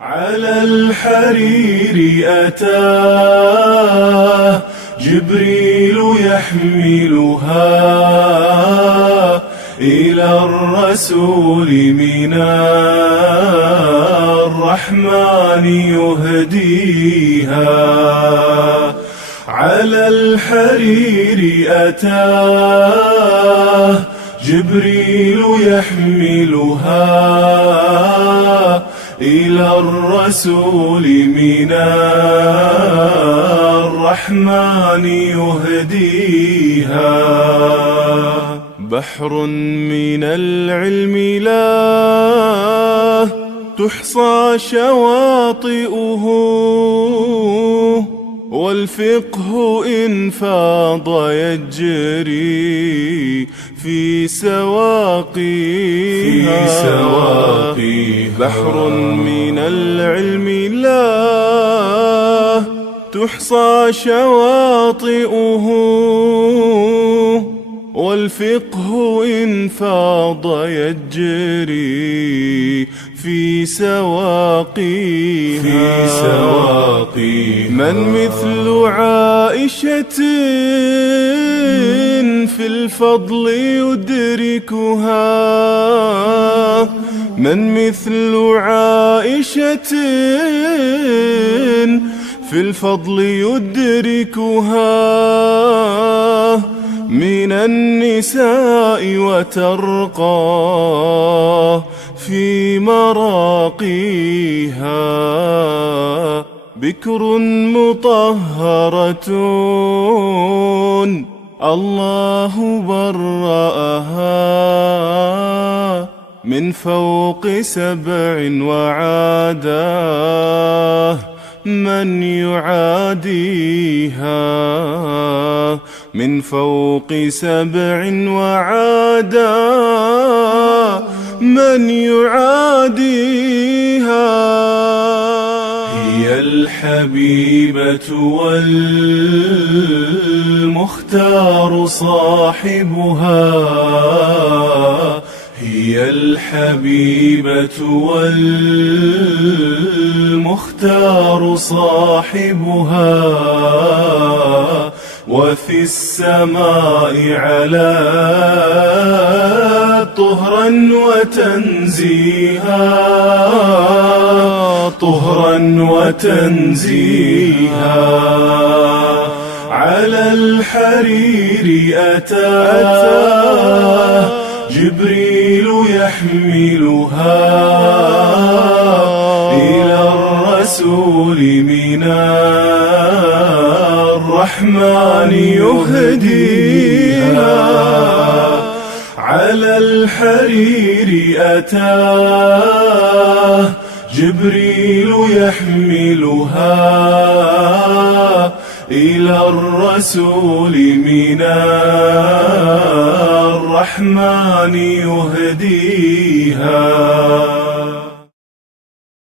على الحرير أتاه جبريل يحملها إلى الرسول من الرحمن يهديها. على الحرير أتاه جبريل يحملها إلى الرسول من الرحمن يهديها. بحر من العلم لا تحصى شواطئه، والفقه إن فاض يجري في سواقيها. بحر من العلم لا تحصى شواطئه، والفقه إن فاض يجري في سواقيها. من مثل عائشة في الفضل يدركها، من مثل عائشة في الفضل يدركها من النساء وترقى في مراقيها. بكر مطهرة الله برأها من فوق 7 وعاداه من يعاديها. من فوق 7 وعاداه من يعاديها. هي الحبيبة والمختار صاحبها، هي الحبيبة والمختار صاحبها. وفي السماء علا طهرا وتنزيها، طهرا وتنزيها. على الحرير أتاه جبريل يحملها إلى الرسول من الرحمن يهديها. على الحرير أتاه جبريل يحملها إلى الرسول من الرحمن يهديها.